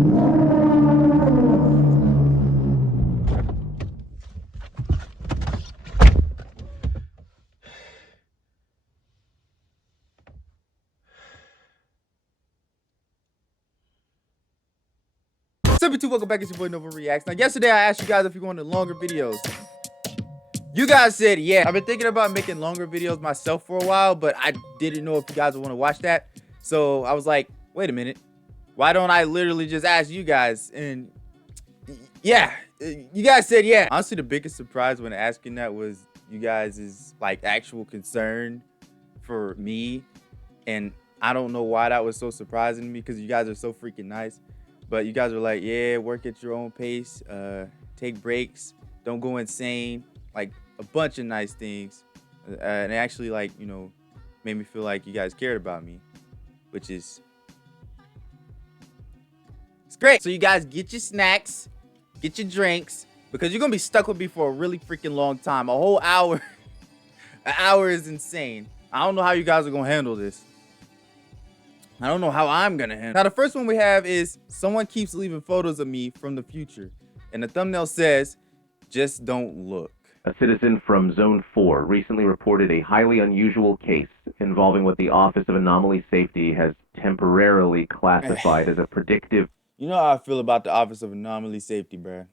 What's up, YouTube? Welcome back. It's your boy NovaxReacts. Now, yesterday I asked you guys if you wanted longer videos. You guys said yeah. I've been thinking about making longer videos myself for a while, but I didn't know if you guys would want to watch that. So I was like, wait a minute. Why don't I literally just ask you guys? And yeah, you guys said yeah. Honestly, the biggest surprise when asking that was you guys' like actual concern for me. And I don't know why that was so surprising to me, because you guys are so freaking nice. But you guys were like, yeah, work at your own pace, take breaks, don't go insane, like a bunch of nice things. And it actually, like, you know, made me feel like you guys cared about me, which is, it's great. So you guys get your snacks, get your drinks, because you're gonna be stuck with me for a really freaking long time. A whole hour. An hour is insane. I don't know how you guys are gonna handle this. I don't know how I'm gonna handle it. Now, the first one we have is someone keeps leaving photos of me from the future. And the thumbnail says, just don't look. A citizen from Zone 4 recently reported a highly unusual case involving what the Office of Anomaly Safety has temporarily classified as a predictive You know how I feel about the Office of Anomaly Safety, bruh.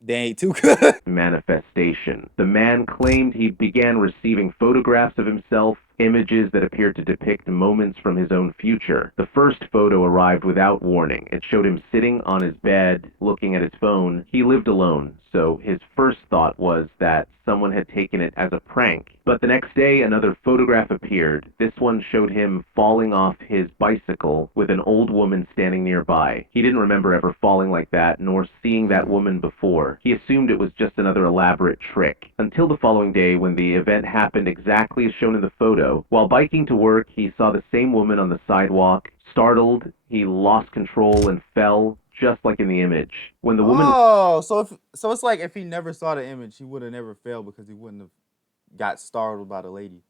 They ain't too good. manifestation. The man claimed he began receiving photographs of himself, images that appeared to depict moments from his own future. The first photo arrived without warning. It showed him sitting on his bed, looking at his phone. He lived alone, so his first thought was that someone had taken it as a prank. But the next day, another photograph appeared. This one showed him falling off his bicycle with an old woman standing nearby. He didn't remember ever falling like that, nor seeing that woman before. He assumed it was just another elaborate trick. Until the following day, when the event happened exactly as shown in the photo. While biking to work, he saw the same woman on the sidewalk. Startled, he lost control and fell, just like in the image. When the woman... Oh, so it's like if he never saw the image, he would have never failed because he wouldn't have got startled by the lady.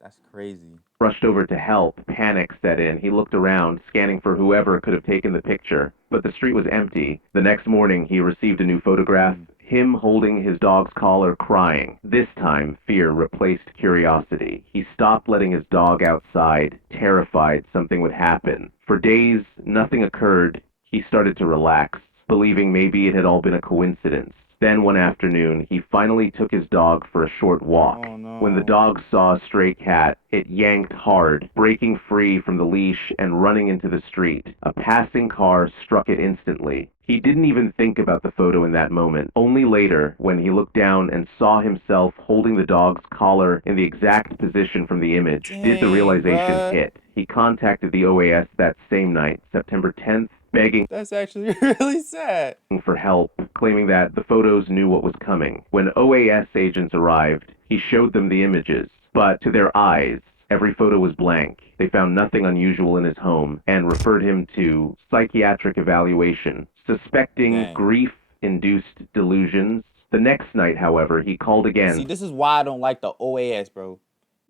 That's crazy. Rushed over to help. Panic set in. He looked around, scanning for whoever could have taken the picture. But the street was empty. The next morning, he received a new photograph. Him holding his dog's collar, crying. This time, fear replaced curiosity. He stopped letting his dog outside, terrified something would happen. For days, nothing occurred. He started to relax, believing maybe it had all been a coincidence. Then one afternoon, he finally took his dog for a short walk. Oh, no. When the dog saw a stray cat, it yanked hard, breaking free from the leash and running into the street. A passing car struck it instantly. He didn't even think about the photo in that moment. Only later, when he looked down and saw himself holding the dog's collar in the exact position from the image, did the realization hit. He contacted the OAS that same night, September 10th, begging That's actually really sad. for help, claiming that the photos knew what was coming. When OAS agents arrived, he showed them the images, but to their eyes, every photo was blank. They found nothing unusual in his home and referred him to psychiatric evaluation, suspecting grief-induced delusions. The next night, however, he called again. See, this is why I don't like the OAS, bro.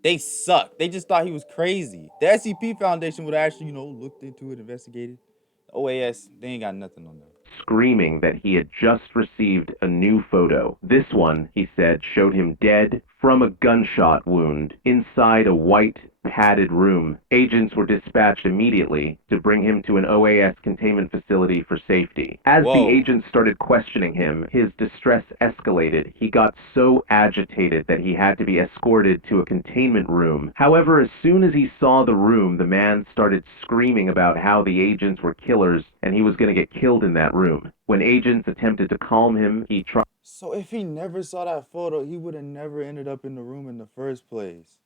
They suck. They just thought he was crazy. The SCP Foundation would have actually, you know, looked into it, investigated. The OAS, they ain't got nothing on them. Screaming that he had just received a new photo. This one, he said, showed him dead from a gunshot wound inside a white padded room. Agents were dispatched immediately to bring him to an OAS containment facility for safety. As the agents started questioning him, his distress escalated. He got so agitated that he had to be escorted to a containment room. However, as soon as he saw the room, the man started screaming about how the agents were killers and he was going to get killed in that room. When agents attempted to calm him, he tried... So if he never saw that photo, he would have never ended up in the room in the first place.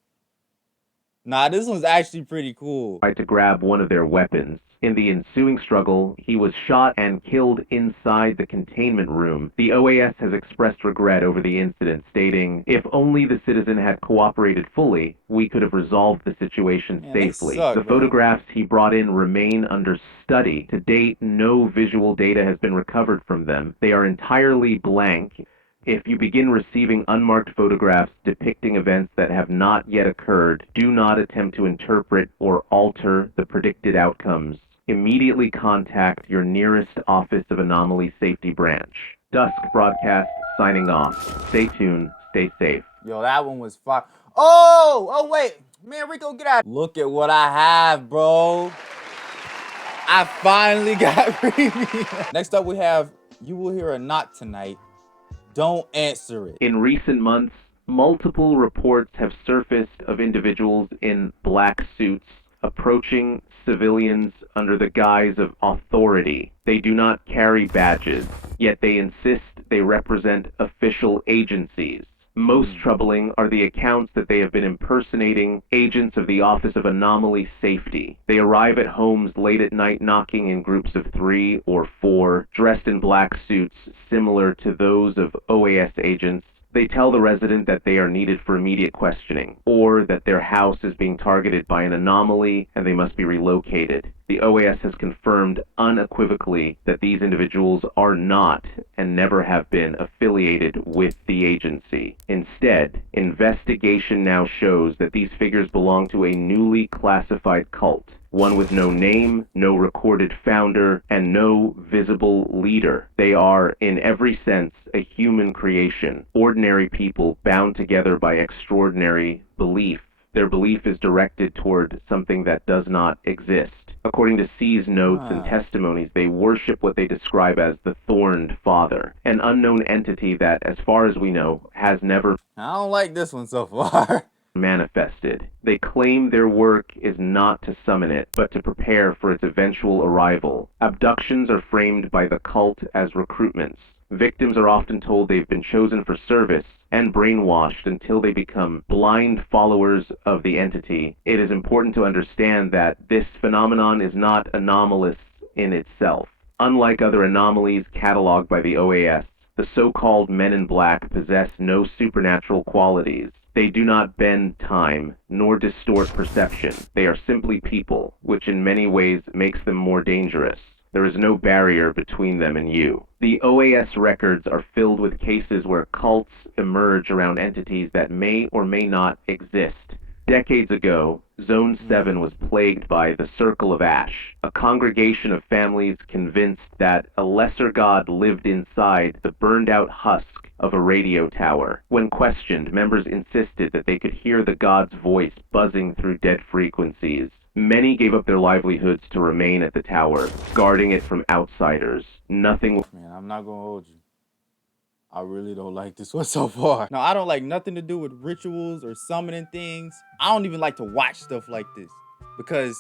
Nah, this one's actually pretty cool. Tried to grab one of their weapons. In the ensuing struggle, he was shot and killed inside the containment room. The OAS has expressed regret over the incident, stating, "If only the citizen had cooperated fully, we could have resolved the situation safely." The photographs he brought in remain under study. To date, no visual data has been recovered from them. They are entirely blank. If you begin receiving unmarked photographs depicting events that have not yet occurred, do not attempt to interpret or alter the predicted outcomes. Immediately contact your nearest Office of Anomaly Safety branch. Dusk Broadcast signing off. Stay tuned, stay safe. Yo, that one was fire. Oh, wait. Man, Rico, get out. Look at what I have, bro. I finally got premium. Next up, we have You Will Hear a Knock Tonight. Don't answer it. In recent months, multiple reports have surfaced of individuals in black suits approaching civilians under the guise of authority. They do not carry badges, yet they insist they represent official agencies. Most troubling are the accounts that they have been impersonating agents of the Office of Anomaly Safety. They arrive at homes late at night knocking in groups of 3 or 4, dressed in black suits similar to those of OAS agents. They tell the resident that they are needed for immediate questioning, or that their house is being targeted by an anomaly and they must be relocated. The OAS has confirmed unequivocally that these individuals are not and never have been affiliated with the agency. Instead, investigation now shows that these figures belong to a newly classified cult. One with no name, no recorded founder, and no visible leader. They are, in every sense, a human creation, ordinary people bound together by extraordinary belief. Their belief is directed toward something that does not exist. According to C's notes and testimonies, they worship what they describe as the Thorned Father, an unknown entity that, as far as we know, has never I don't like this one so far. manifested. They claim their work is not to summon it, but to prepare for its eventual arrival. Abductions are framed by the cult as recruitments. Victims are often told they've been chosen for service and brainwashed until they become blind followers of the entity. It is important to understand that this phenomenon is not anomalous in itself. Unlike other anomalies cataloged by the OAS, the so-called Men in Black possess no supernatural qualities. They do not bend time, nor distort perception. They are simply people, which in many ways makes them more dangerous. There is no barrier between them and you. The OAS records are filled with cases where cults emerge around entities that may or may not exist. Decades ago, Zone 7 was plagued by the Circle of Ash, a congregation of families convinced that a lesser god lived inside the burned-out husk of a radio tower. When questioned, members insisted that they could hear the god's voice buzzing through dead frequencies. Many gave up their livelihoods to remain at the tower, guarding it from outsiders. Nothing... Man, I'm not gonna hold you. I really don't like this one so far. No, I don't like nothing to do with rituals or summoning things. I don't even like to watch stuff like this because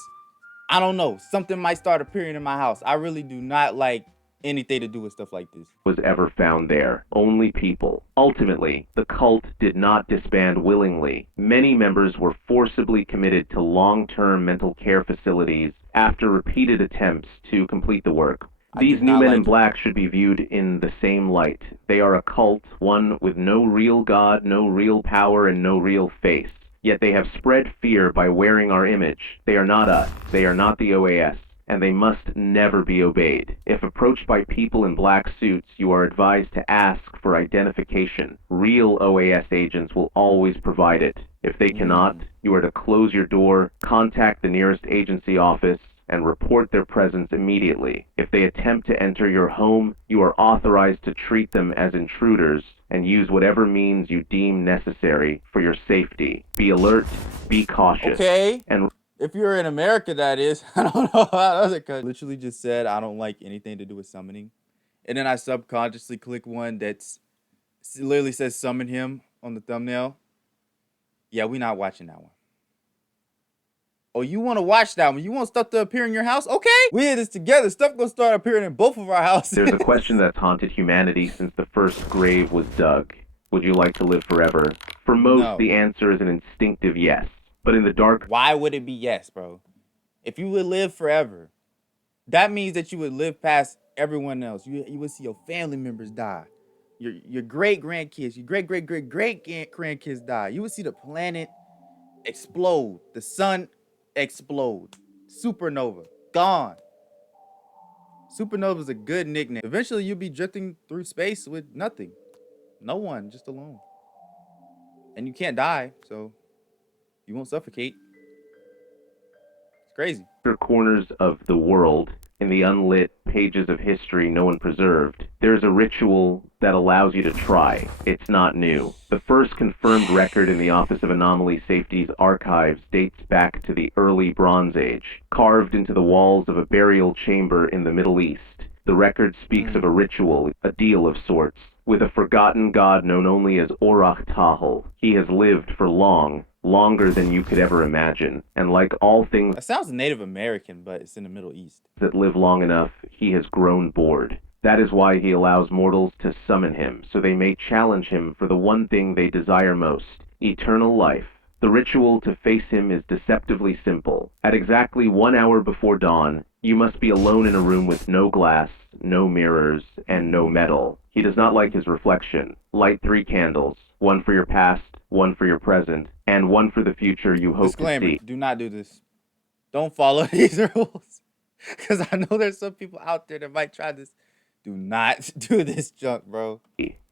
I don't know, something might start appearing in my house. I really do not like anything to do with stuff like this. Was ever found there. Only people. Ultimately, the cult did not disband willingly. Many members were forcibly committed to long-term mental care facilities after repeated attempts to complete the work. These new men in black should be viewed in the same light. They are a cult, one with no real God, no real power, and no real face. Yet they have spread fear by wearing our image. They are not us. They are not the OAS. And they must never be obeyed. If approached by people in black suits, you are advised to ask for identification. Real OAS agents will always provide it. If they cannot, you are to close your door, contact the nearest agency office, and report their presence immediately. If they attempt to enter your home, you are authorized to treat them as intruders and use whatever means you deem necessary for your safety. Be alert, be cautious. Okay. And if you're in America, that is. I don't know how other countries. Literally just said I don't like anything to do with summoning. And then I subconsciously click one that's literally says summon him on the thumbnail. Yeah, we're not watching that one. Oh, you want to watch that one? You want stuff to appear in your house? Okay. We in this together. Stuff gonna start appearing in both of our houses. There's a question that's haunted humanity since the first grave was dug. Would you like to live forever? For most, the answer is an instinctive yes. But in the dark... Why would it be yes, bro? If you would live forever, that means that you would live past everyone else. You would see your family members die. Your great-grandkids, your great-great-great-great-grandkids die. You would see the planet explode. The sun explode. Supernova. Gone. Supernova is a good nickname. Eventually, you'll be drifting through space with nothing. No one, just alone. And you can't die, so you won't suffocate. It's crazy. Corners of the world, in the unlit pages of history no one preserved, there's a ritual that allows you to try. It's not new. The first confirmed record in the Office of Anomaly Safety's archives dates back to the early Bronze Age, carved into the walls of a burial chamber in the Middle East. The record speaks of a ritual, a deal of sorts, with a forgotten god known only as Orach Tahal. He has lived for longer than you could ever imagine, and like all things That sounds Native American, but it's in the Middle East. that live long enough, he has grown bored. That is why he allows mortals to summon him, so they may challenge him for the one thing they desire most, eternal life. The ritual to face him is deceptively simple. At exactly 1 hour before dawn, you must be alone in a room with no glass, no mirrors, and no metal. He does not like his reflection. Light 3 candles, one for your past, one for your present, and one for the future you hope Disclaimer, to see. do not do this. Don't follow these rules. Because I know there's some people out there that might try this. Do not do this junk, bro.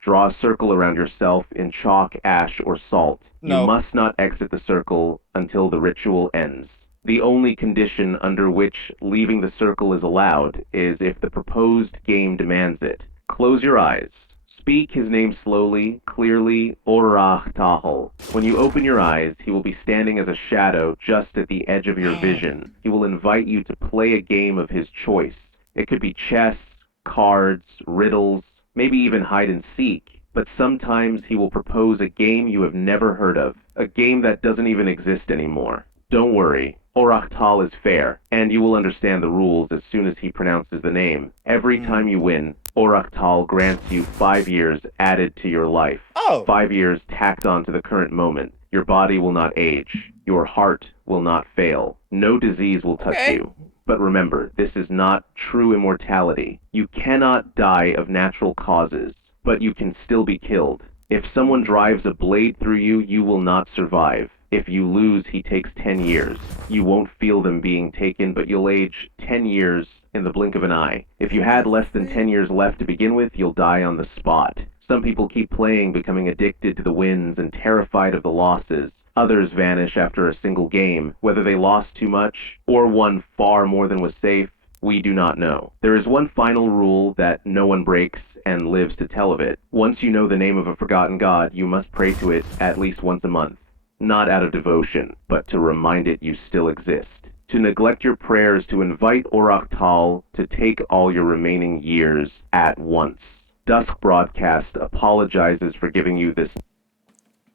Draw a circle around yourself in chalk, ash, or salt. No. You must not exit the circle until the ritual ends. The only condition under which leaving the circle is allowed is if the proposed game demands it. Close your eyes. Speak his name slowly, clearly, Orach Tahal. When you open your eyes, he will be standing as a shadow just at the edge of your vision. He will invite you to play a game of his choice. It could be chess, cards, riddles, maybe even hide and seek. But sometimes he will propose a game you have never heard of, a game that doesn't even exist anymore. Don't worry, Orach Tahal is fair, and you will understand the rules as soon as he pronounces the name. Every time you win, Orach Tahal grants you 5 years added to your life. Oh. 5 years tacked on to the current moment. Your body will not age. Your heart will not fail. No disease will touch you. But remember, this is not true immortality. You cannot die of natural causes, but you can still be killed. If someone drives a blade through you, you will not survive. If you lose, he takes 10 years. You won't feel them being taken, but you'll age 10 years in the blink of an eye. If you had less than 10 years left to begin with, you'll die on the spot. Some people keep playing, becoming addicted to the wins and terrified of the losses. Others vanish after a single game. Whether they lost too much or won far more than was safe, we do not know. There is one final rule that no one breaks and lives to tell of it. Once you know the name of a forgotten god, you must pray to it at least once a month. Not out of devotion, but to remind it you still exist. To neglect your prayers to invite Orach Tahal to take all your remaining years at once. Dusk Broadcast apologizes for giving you this.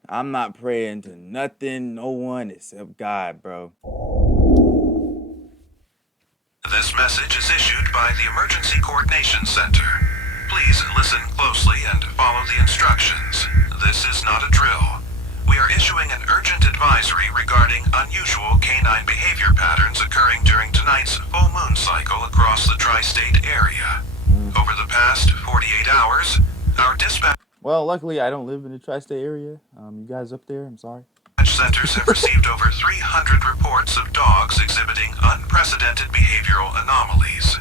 I'm not praying to nothing, no one except God, bro. This message is issued by the Emergency Coordination Center. Please listen closely and follow the instructions. This is not a drill. We are issuing an urgent advisory regarding unusual canine behavior patterns occurring during tonight's full moon cycle across the tri-state area. Over the past 48 hours, our dispatch Well, luckily I don't live in the tri-state area. You guys up there, I'm sorry. centers have received over 300 reports of dogs exhibiting unprecedented behavioral anomalies.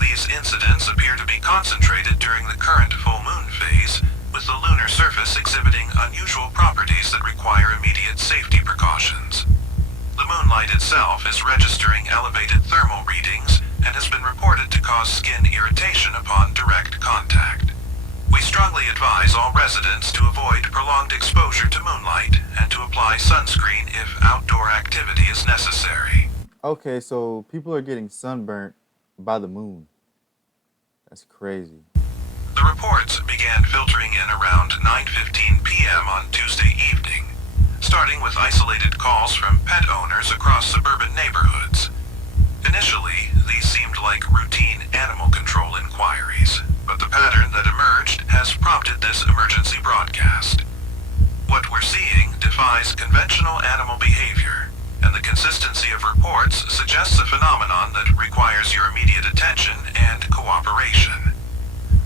These incidents appear to be concentrated during the current full moon phase, with the lunar surface exhibiting unusual properties that require immediate safety precautions. The moonlight itself is registering elevated thermal readings and has been reported to cause skin irritation upon direct contact. We strongly advise all residents to avoid prolonged exposure to moonlight and to apply sunscreen if outdoor activity is necessary. Okay, so people are getting sunburnt by the moon. That's crazy. The reports began filtering in around 9:15 p.m. on Tuesday evening, starting with isolated calls from pet owners across suburban neighborhoods. Initially, these seemed like routine animal control inquiries, but the pattern that emerged has prompted this emergency broadcast. What we're seeing defies conventional animal behavior, and the consistency of reports suggests a phenomenon that requires your immediate attention and cooperation.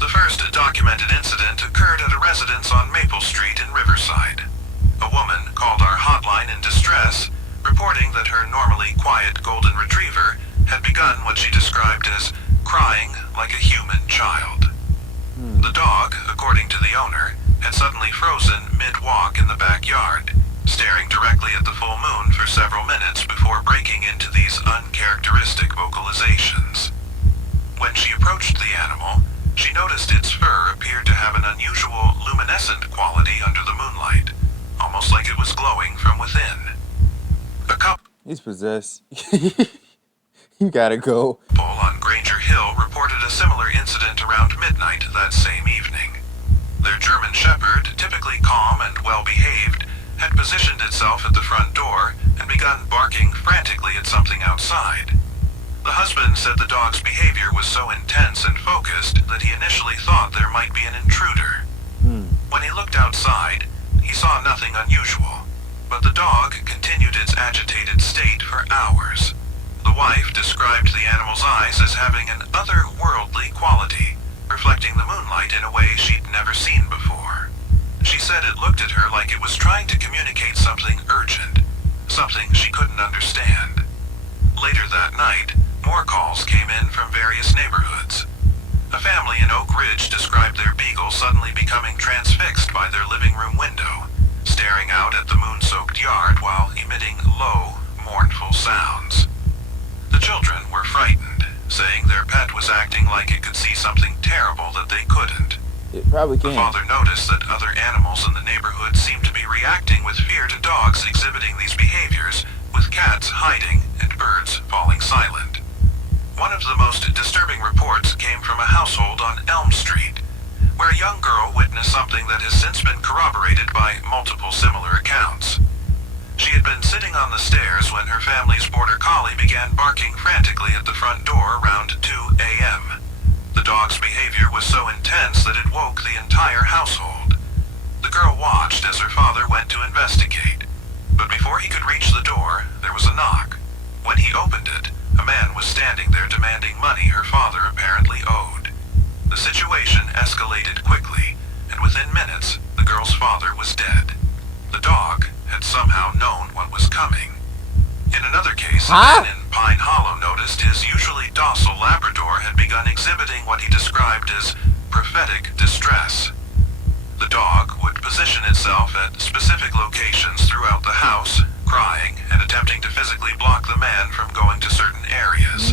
The first documented incident occurred at a residence on Maple Street in Riverside. A woman called our hotline in distress, reporting that her normally quiet golden retriever had begun what she described as crying like a human child. The dog, according to the owner, had suddenly frozen mid-walk in the backyard. staring directly at the full moon for several minutes before breaking into these uncharacteristic vocalizations. When she approached the animal, she noticed its fur appeared to have an unusual luminescent quality under the moonlight, almost like it was glowing from within. A couple He's possessed. You gotta go. on Granger Hill reported a similar incident around midnight that same evening. Their German Shepherd, typically calm and well-behaved, had positioned itself at the front door and begun barking frantically at something outside. The husband said the dog's behavior was so intense and focused that he initially thought there might be an intruder. When he looked outside, he saw nothing unusual, but the dog continued its agitated state for hours. The wife described the animal's eyes as having an otherworldly quality, reflecting the moonlight in a way she'd never seen before. She said it looked at her like it was trying to communicate something urgent, something she couldn't understand. Later that night, more calls came in from various neighborhoods. A family in Oak Ridge described their beagle suddenly becoming transfixed by their living room window, staring out at the moon-soaked yard while emitting low, mournful sounds. The children were frightened, saying their pet was acting like it could see something terrible that they couldn't. It probably The can. father noticed that other animals in the neighborhood seemed to be reacting with fear to dogs exhibiting these behaviors, with cats hiding and birds falling silent. One of the most disturbing reports came from a household on Elm Street, where a young girl witnessed something that has since been corroborated by multiple similar accounts. She had been sitting on the stairs when her family's border collie began barking frantically at the front door around 2 a.m. The dog's behavior was so intense that it woke the entire household. The girl watched as her father went to investigate, but before he could reach the door, there was a knock. When he opened it, a man was standing there demanding money her father apparently owed. The situation escalated quickly, and within minutes, the girl's father was dead. The dog had somehow known what was coming. In another case, a man in Pine Hollow noticed his usually docile Labrador had begun exhibiting what he described as prophetic distress. The dog would position itself at specific locations throughout the house, crying and attempting to physically block the man from going to certain areas.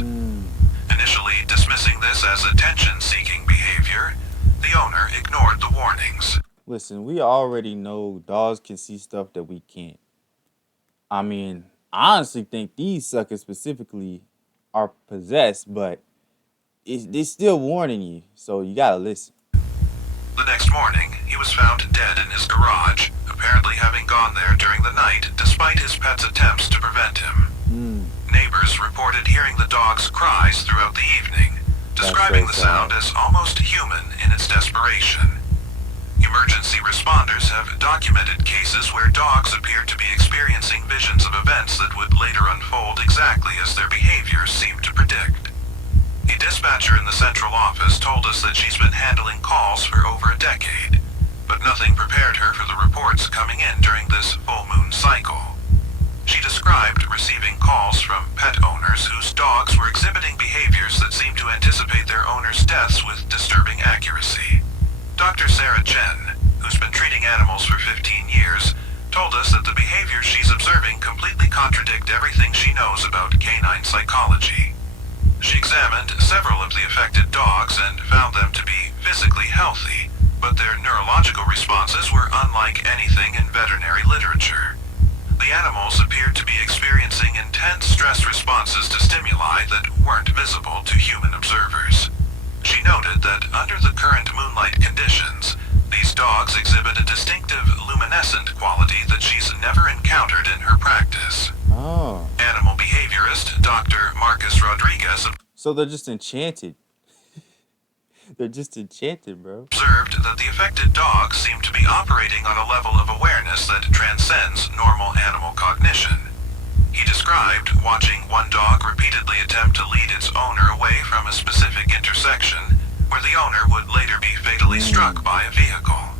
Initially dismissing this as attention-seeking behavior, the owner ignored the warnings. Listen, we already know dogs can see stuff that we can't. I mean, I honestly think these suckers specifically are possessed, but they're still warning you, so you gotta listen. The next morning, he was found dead in his garage, apparently having gone there during the night despite his pet's attempts to prevent him. Neighbors reported hearing the dog's cries throughout the evening, describing the sound as almost human in its desperation. Emergency responders have documented cases where dogs appeared to be experiencing visions of events that would later unfold exactly as their behaviors seemed to predict. A dispatcher in the central office told us that she's been handling calls for over a decade, but nothing prepared her for the reports coming in during this full moon cycle. She described receiving calls from pet owners whose dogs were exhibiting behaviors that seemed to anticipate their owners' deaths with disturbing accuracy. Dr. Sarah Chen, who's been treating animals for 15 years, told us that the behaviors she's observing completely contradict everything she knows about canine psychology. She examined several of the affected dogs and found them to be physically healthy, but their neurological responses were unlike anything in veterinary literature. The animals appeared to be experiencing intense stress responses to stimuli that weren't visible to human observers. She noted that under the current moonlight conditions, these dogs exhibit a distinctive luminescent quality that she's never encountered in her practice. Animal behaviorist Dr. Marcus Rodriguez So they're just enchanted. They're just enchanted, bro. Observed that the affected dogs seem to be operating on a level of awareness that transcends normal animal cognition. He described watching one dog repeatedly attempt to lead its owner away from a specific intersection, where the owner would later be fatally struck by a vehicle.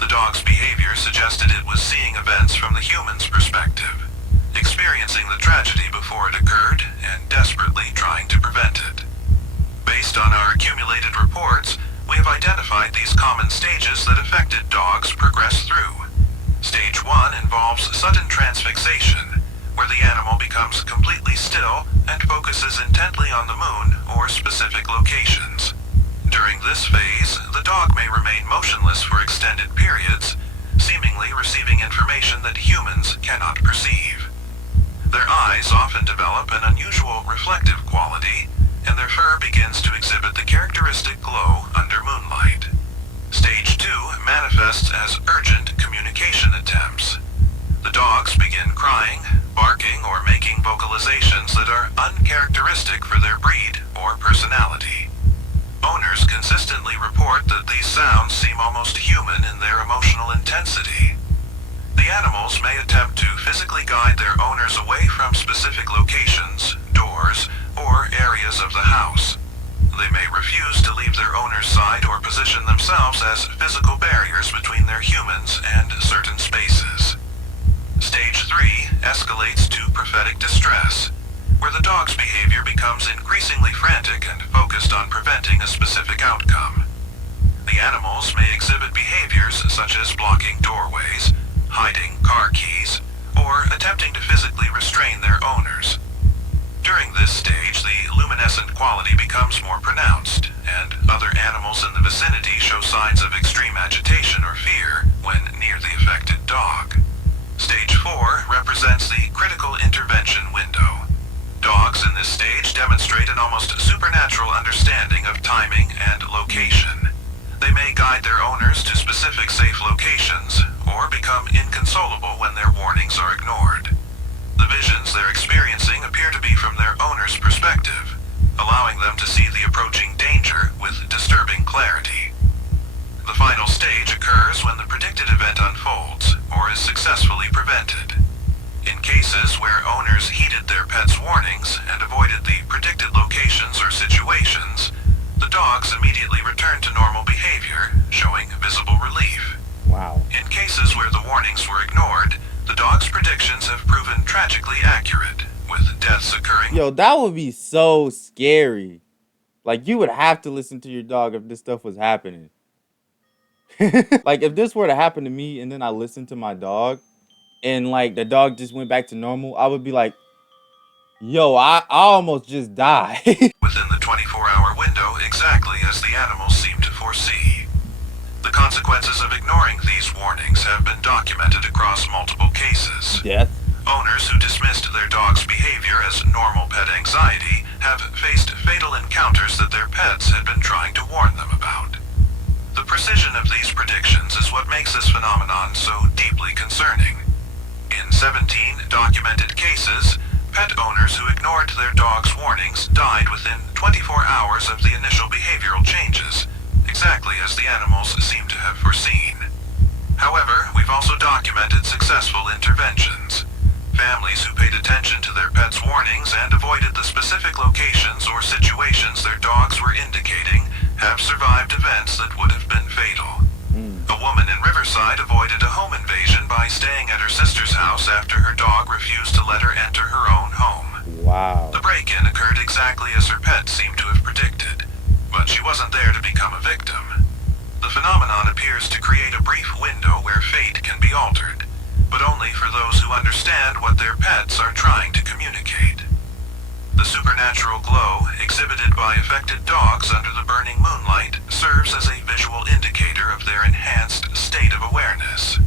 The dog's behavior suggested it was seeing events from the human's perspective, experiencing the tragedy before it occurred and desperately trying to prevent it. Based on our accumulated reports, we have identified these common stages that affected dogs progress through. Stage 1 involves sudden transfixation, where the animal becomes completely still and focuses intently on the moon or specific locations. During this phase, the dog may remain motionless for extended periods, seemingly receiving information that humans cannot perceive. Their eyes often develop an unusual reflective quality, and their fur begins to exhibit the characteristic glow under moonlight. Stage 2 manifests as urgent communication attempts. The dogs begin crying, barking, or making vocalizations that are uncharacteristic for their breed or personality. Owners consistently report that these sounds seem almost human in their emotional intensity. The animals may attempt to physically guide their owners away from specific locations, doors, or areas of the house. They may refuse to leave their owner's side or position themselves as physical barriers between their humans and certain spaces. Stage 3 escalates to prophetic distress, where the dog's behavior becomes increasingly frantic and focused on preventing a specific outcome. The animals may exhibit behaviors such as blocking doorways, hiding car keys, or attempting to physically restrain their owners. During this stage, the luminescent quality becomes more pronounced, and other animals in the vicinity show signs of extreme agitation or fear when near the affected dog. Stage 4 represents the critical intervention window. Dogs in this stage demonstrate an almost supernatural understanding of timing and location. They may guide their owners to specific safe locations, or become inconsolable when their warnings are ignored. The visions they're experiencing appear to be from their owner's perspective, allowing them to see the approaching danger with disturbing clarity. The final stage occurs when the predicted event unfolds, or is successfully prevented. In cases where owners heeded their pets' warnings and avoided the predicted locations or situations, the dogs immediately return to normal behavior, showing visible relief. Wow. In cases where the warnings were ignored, the dog's predictions have proven tragically accurate, with deaths occurring. Yo, that would be so scary. Like, you would have to listen to your dog if this stuff was happening. Like, if this were to happen to me and then I listened to my dog and, like, the dog just went back to normal, I would be like, yo, I almost just died. Within the 24-hour window, exactly as the animals seem to foresee. The consequences of ignoring these warnings have been documented across multiple cases. Death. Owners who dismissed their dog's behavior as normal pet anxiety have faced fatal encounters that their pets had been trying to warn them about. The precision of these predictions is what makes this phenomenon so deeply concerning. In 17 documented cases, pet owners who ignored their dog's warnings died within 24 hours of the initial behavioral changes, exactly as the animals seem to have foreseen. However, we've also documented successful interventions. Families who paid attention to their pets' warnings and avoided the specific locations or situations their dogs were indicating have survived events that would have been fatal. A woman in Riverside avoided a home invasion by staying at her sister's house after her dog refused to let her enter her own home. Wow. The break-in occurred exactly as her pet seemed to have predicted, but she wasn't there to become a victim. The phenomenon appears to create a brief window where fate can be altered, but only for those who understand what their pets are trying to communicate. The supernatural glow exhibited by affected dogs under the burning moonlight serves as a visual indicator of their enhanced state of awareness.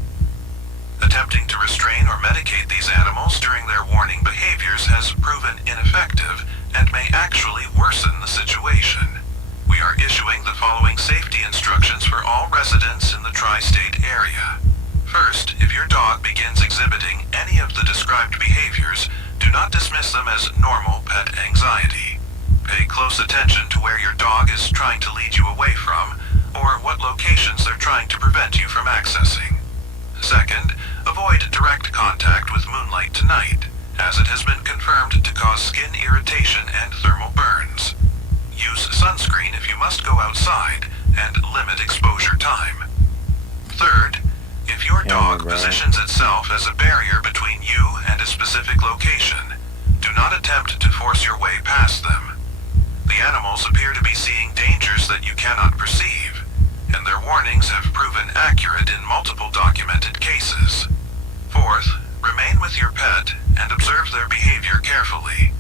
Attempting to restrain or medicate these animals during their warning behaviors has proven ineffective and may actually worsen the situation. We are issuing the following safety instructions for all residents in the tri-state area. First, if your dog begins exhibiting any of the described behaviors, do not dismiss them as normal pet anxiety. Pay close attention to where your dog is trying to lead you away from, or what locations they're trying to prevent you from accessing. Second, avoid direct contact with moonlight tonight, as it has been confirmed to cause skin irritation and thermal burns. Use sunscreen if you must go outside, and limit exposure time. Third, if your dog positions itself as a barrier between you and a specific location, do not attempt to force your way past them. The animals appear to be seeing dangers that you cannot perceive, and their warnings have proven accurate in multiple documented cases. Fourth, remain with your pet and observe their behavior carefully.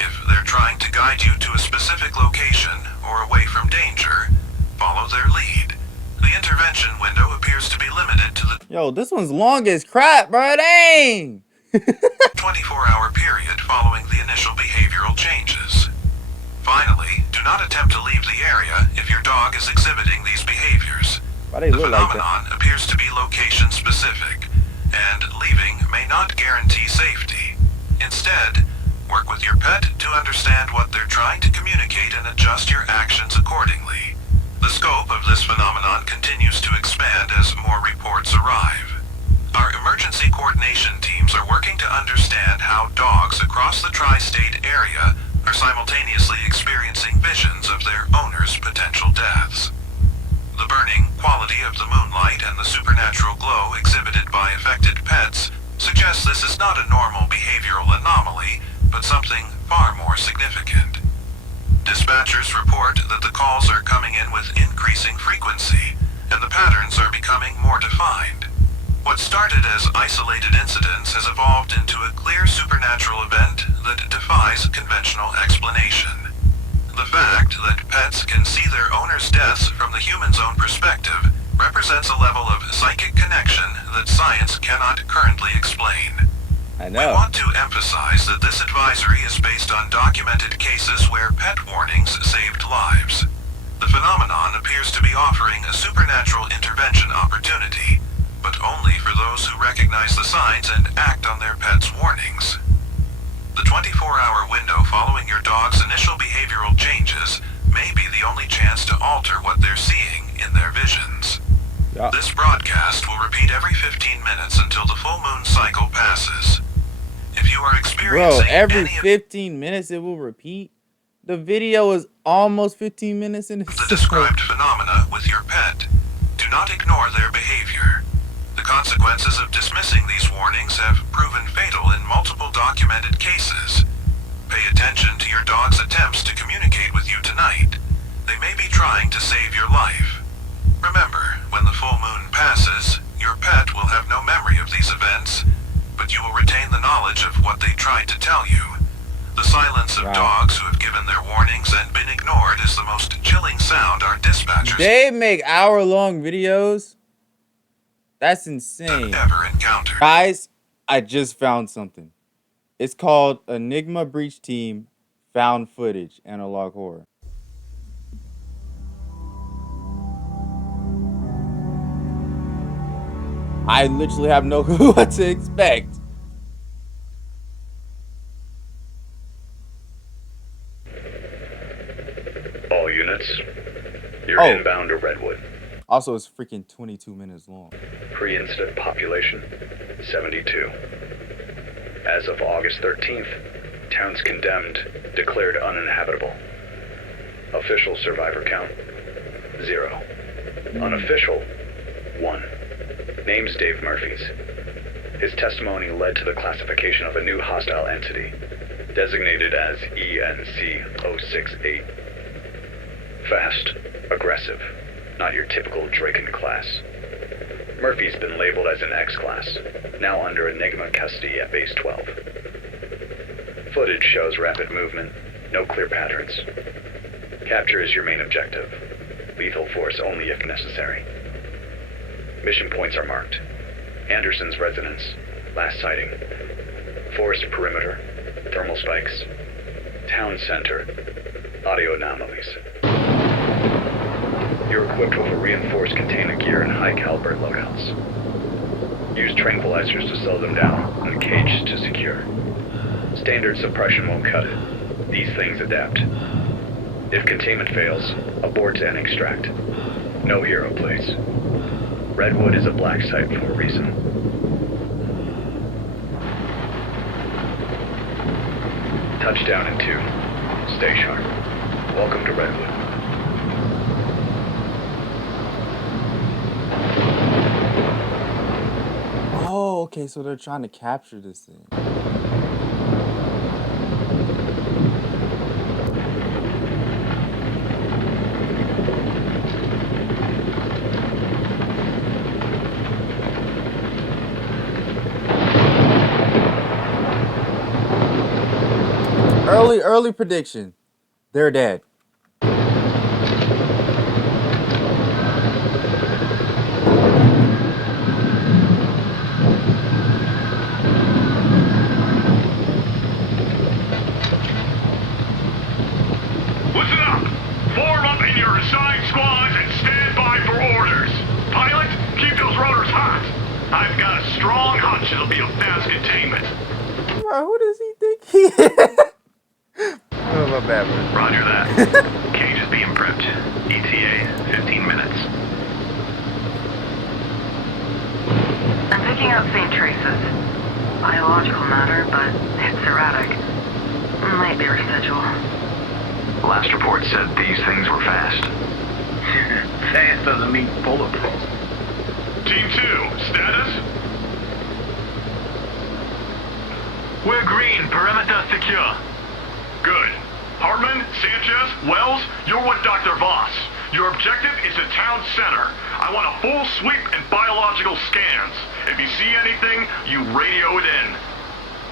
If they're trying to guide you to a specific location or away from danger, follow their lead. The intervention window appears to be limited to the Yo, this one's long as crap, bro. Dang. 24-hour period following the initial behavioral changes. Finally, do not attempt to leave the area if your dog is exhibiting these behaviors. Why they The look like that? phenomenon appears to be location specific, and leaving may not guarantee safety. Instead, work with your pet to understand what they're trying to communicate and adjust your actions accordingly. The scope of this phenomenon continues to expand as more reports arrive. Our emergency coordination teams are working to understand how dogs across the tri-state area are simultaneously experiencing visions of their owners' potential deaths. The burning quality of the moonlight and the supernatural glow exhibited by affected pets suggests this is not a normal behavioral anomaly, but something far more significant. Dispatchers report that the calls are coming in with increasing frequency, and the patterns are becoming more defined. What started as isolated incidents has evolved into a clear supernatural event that defies conventional explanation. The fact that pets can see their owners' deaths from the human's own perspective represents a level of psychic connection that science cannot currently explain. I We know. want to emphasize that this advisory is based on documented cases where pet warnings saved lives. The phenomenon appears to be offering a supernatural intervention opportunity, but only for those who recognize the signs and act on their pet's warnings. The 24-hour window following your dog's initial behavioral changes may be the only chance to alter what they're seeing in their visions. Yeah. This broadcast will repeat every 15 minutes until the full moon cycle passes. If you are Bro, experiencing every any of 15 minutes it will repeat. The video is almost 15 minutes in the itself. described phenomena with your pet, do not ignore their behavior. The consequences of dismissing these warnings have proven fatal in multiple documented cases. Pay attention to your dog's attempts to communicate with you tonight. They may be trying to save your life. Remember, when the full moon passes, your pet will have no memory of these events, but you will retain the knowledge of what they tried to tell you. The silence of Wow. dogs who have given their warnings and been ignored is the most chilling sound our dispatchers They make hour-long videos. That's insane. have ever encountered. Guys, I just found something. It's called Enigma Breach Team Found Footage Analog Horror. I literally have no clue what to expect. All units, you're Oh. inbound to Redwood. Also, it's freaking 22 minutes long. Pre-incident population, 72. As of August 13th, town's condemned, declared uninhabitable. Official survivor count, 0. Unofficial, 1. Name's Dave Murphy's. His testimony led to the classification of a new hostile entity, designated as ENC-068. Fast, aggressive, not your typical Draken class. Murphy's been labeled as an X-class, now under Enigma custody at Base 12. Footage shows rapid movement, no clear patterns. Capture is your main objective. Lethal force only if necessary. Mission points are marked. Anderson's residence, last sighting. Forest perimeter, thermal spikes. Town center, audio anomalies. You're equipped with a reinforced containment gear and high-caliber loadouts. Use tranquilizers to slow them down and the cage to secure. Standard suppression won't cut it. These things adapt. If containment fails, abort and extract. No hero plays. Redwood is a black site for a reason. Touchdown in 2. Stay sharp. Welcome to Redwood. Oh, okay, so they're trying to capture this thing. early prediction. They're dead. Listen up! Form up in your assigned squads and stand by for orders. Pilot, keep those rotors hot. I've got a strong hunch it'll be a fast containment. Bro, who does he think he is? Oh, my bad, bro. Roger that. Cage is being prepped. ETA, 15 minutes. I'm picking up faint traces. Biological matter, but it's erratic. Might be residual. Last report said these things were fast. Fast doesn't mean bulletproof. Team 2, status? We're green. Perimeter secure. Good. Hartman, Sanchez, Wells, you're with Dr. Voss. Your objective is the town center. I want a full sweep and biological scans. If you see anything, you radio it in.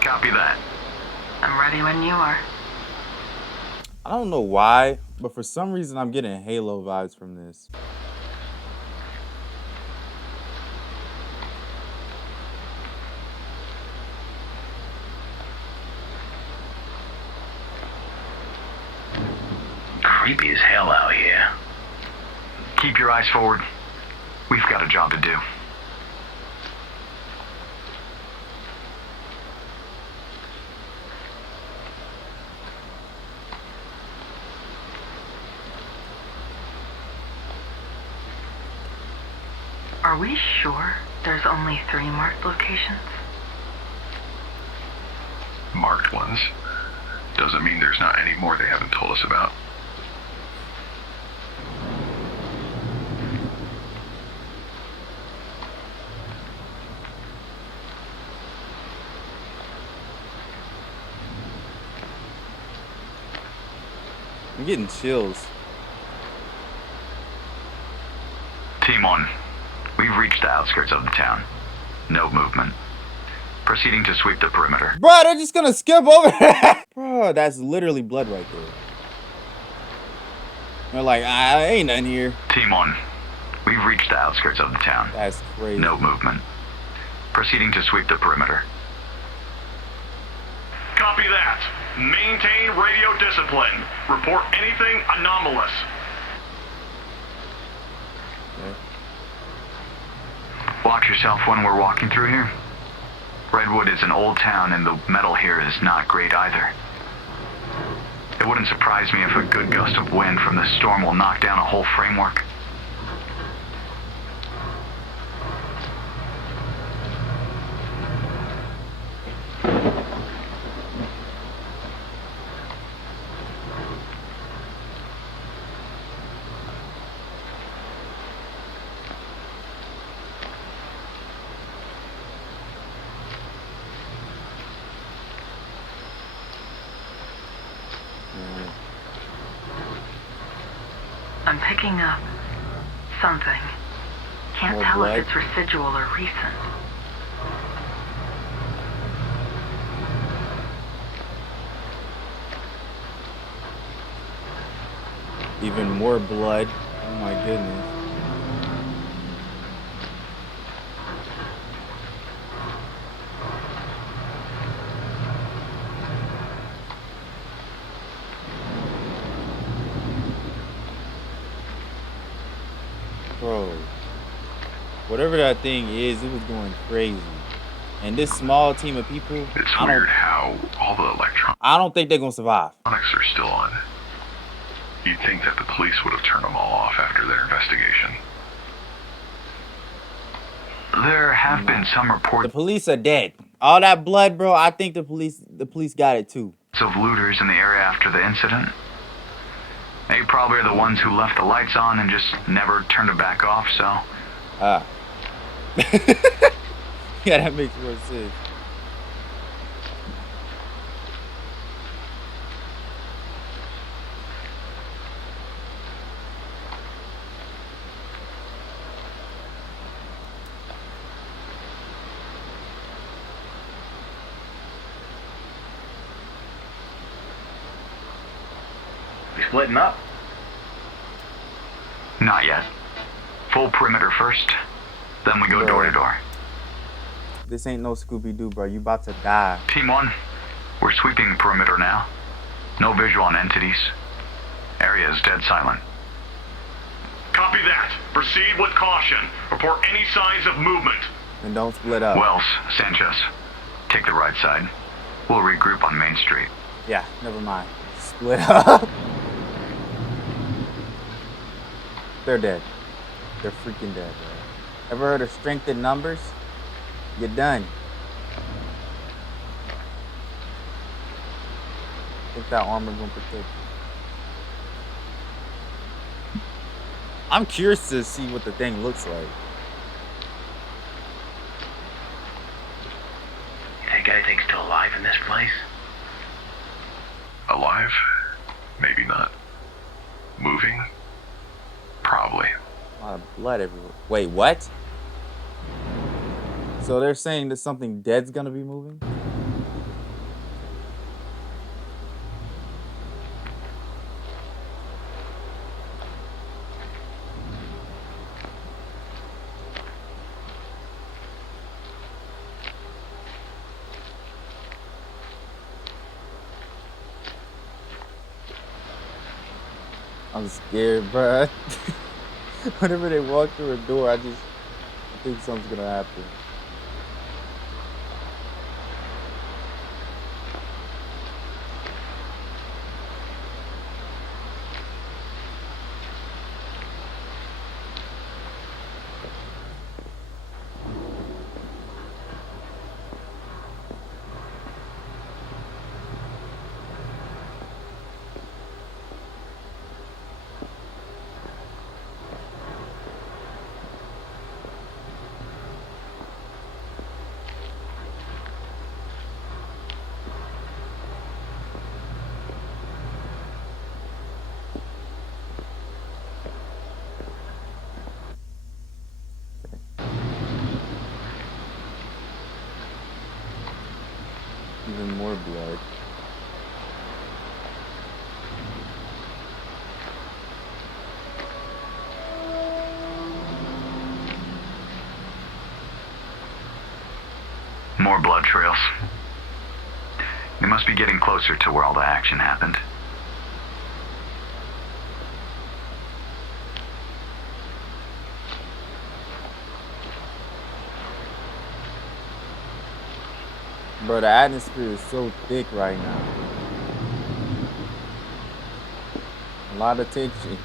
Copy that. I'm ready when you are. I don't know why, but for some reason I'm getting Halo vibes from this. Creepy as hell out here. Keep your eyes forward. We've got a job to do. Are we sure there's only 3 marked locations? Marked ones. Doesn't mean there's not any more they haven't told us about. I'm getting chills. Team 1, we've reached the outskirts of the town. No movement. Proceeding to sweep the perimeter. Bro, they're just gonna skip over that. Bro, that's literally blood right there. They're like, ain't nothing here. Team 1, we've reached the outskirts of the town. That's crazy. No movement. Proceeding to sweep the perimeter. Copy that. Maintain radio discipline. Report anything anomalous. Watch yourself when we're walking through here. Redwood is an old town and the metal here is not great either. It wouldn't surprise me if a good gust of wind from this storm will knock down a whole framework. I'm picking up something. Can't More tell blood? if it's residual or recent. Even more blood. Oh my goodness. Bro, whatever that thing is, it was going crazy. And this small team of people, It's weird how all the electronics I don't think they're gonna survive. are still on. You'd think that the police would have turned them all off after their investigation. There have been some The reports police are dead. All that blood, bro, I think the police got it too. of looters in the area after the incident. They probably are the ones who left the lights on and just never turned it back off, so... Ah. Yeah, that makes more sense. We splitting up? Not yet. Full perimeter first, then we go Bro. door to door. This ain't no Scooby-Doo, bro. You about to die. Team 1, we're sweeping the perimeter now. No visual on entities. Area is dead silent. Copy that. Proceed with caution. Report any signs of movement. And don't split up. Wells, Sanchez, take the right side. We'll regroup on Main Street. Yeah, never mind. Split up. They're dead. They're freaking dead, bro. Ever heard of strength in numbers? You're done. I think that armor gonna protect you. I'm curious to see what the thing looks like. You think anything's still alive in this place? Alive? Maybe not. Moving? Probably. A lot of blood everywhere. Wait, what? So they're saying that something dead's gonna be moving? I'm scared, bruh. Whenever they walk through a door, I think something's gonna happen. Even more blood. More blood trails. We must be getting closer to where all the action happened. Bro, the atmosphere is so thick right now. A lot of tension.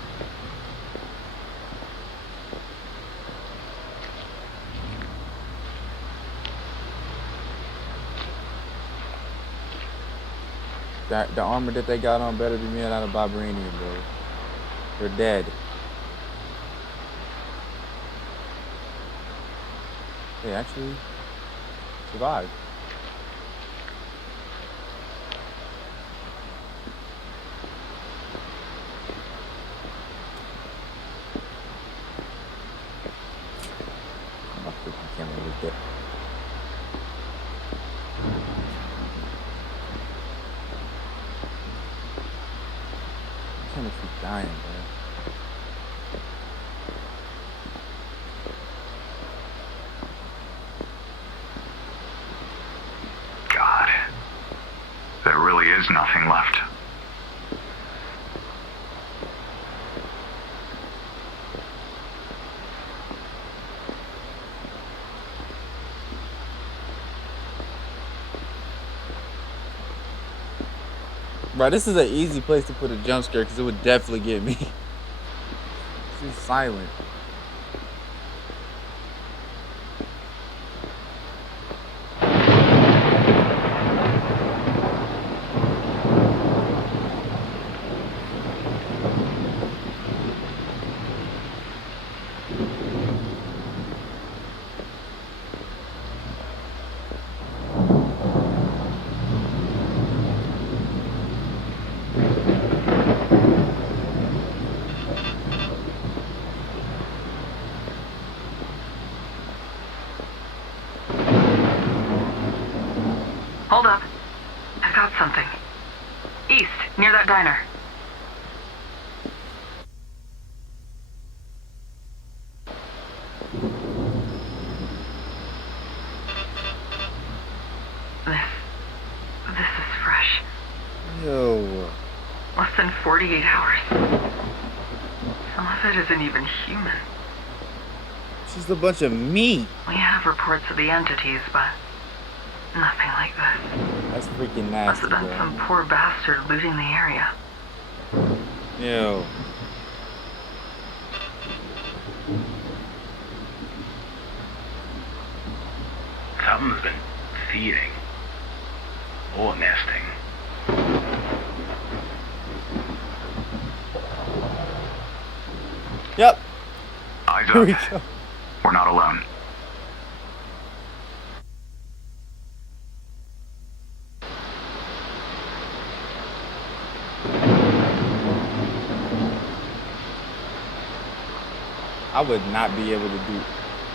The armor that they got on better be made out of vibranium, bro. They're dead. They actually survived. My freaking camera was dead. Camera keep dying, bro. God, there really is nothing left. Bro, this is an easy place to put a jump scare because it would definitely get me. It's just silent. less than 48 hours. Some of it isn't even human. It's just a bunch of meat. We have reports of the entities, but nothing like this. That's freaking Must nasty, have been bro. some poor bastard looting the area. Ew. Something's been feeding. Or nesting. Yep. Eyes Here we up. go. We're not alone. I would not be able to do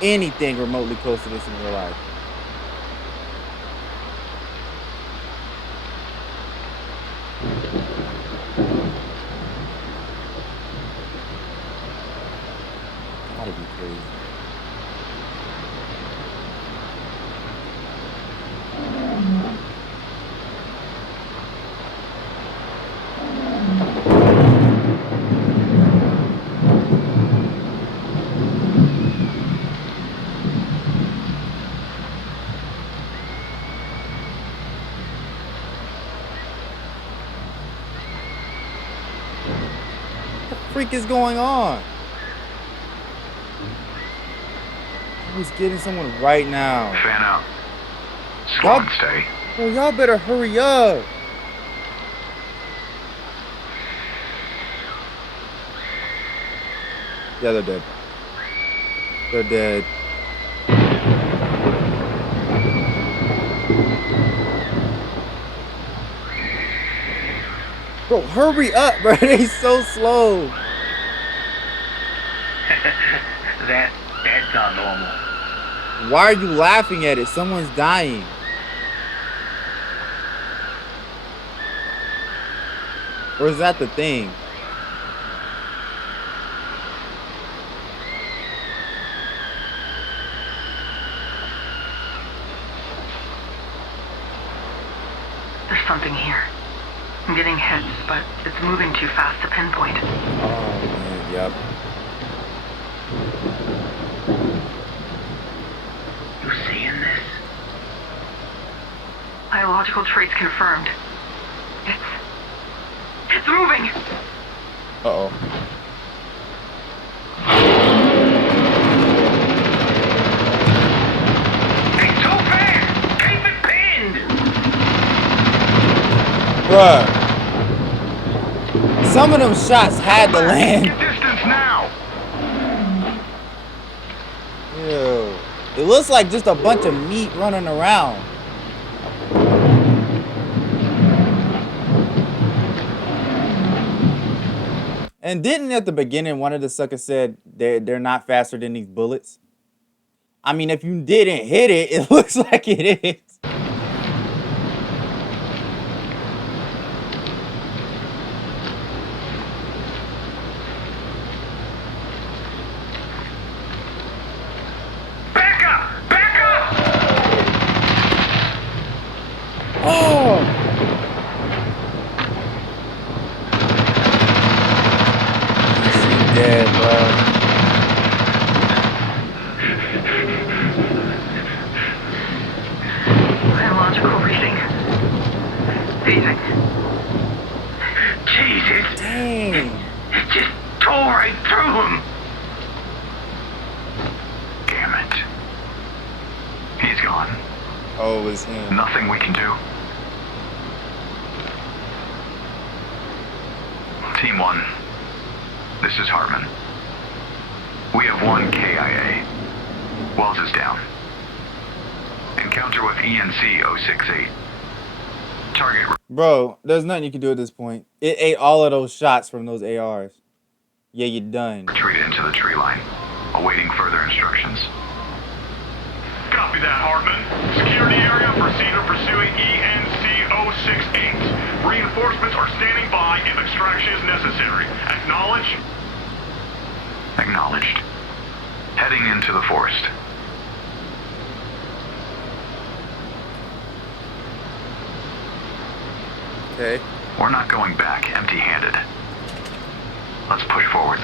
anything remotely close to this in real life. Gotta be crazy. What the freak is going on? Who's getting someone right now? Fan out. Slow and stay. Bro, y'all better hurry up. Yeah, they're dead. They're dead. Bro, hurry up, bro. They so slow. That's not normal. Why are you laughing at it? Someone's dying. Or is that the thing? There's something here. I'm getting hits, but it's moving too fast to pinpoint. Oh, man, yep. You seeing this? Biological traits confirmed. It's moving! Uh-oh. It's too fast! Keep it pinned! Bruh. Some of them shots had to land. Get distance now. Ew. It looks like just a bunch of meat running around. And didn't at the beginning one of the suckers said they're not faster than these bullets? I mean, if you didn't hit it, it looks like it is. Back up! Back up! Oh! She's dead, bro. Biological reading. Phasing. Jesus! Dang. It just tore right through him! Damn it. He's gone. Oh, it was him. Nothing we can do. Team 1. This is Hartman. We have one KIA. Wells is down. Encounter with ENC 068. Target. Bro, there's nothing you can do at this point. It ate all of those shots from those ARs. Yeah, you're done. Retreated into the tree line. Awaiting further instructions. Copy that, Hartman. Secure the area. Proceed to pursuing ENC 068. Reinforcements are standing by if extraction is necessary. Acknowledge? Acknowledged. Heading into the forest. Okay. We're not going back empty-handed. Let's push forward.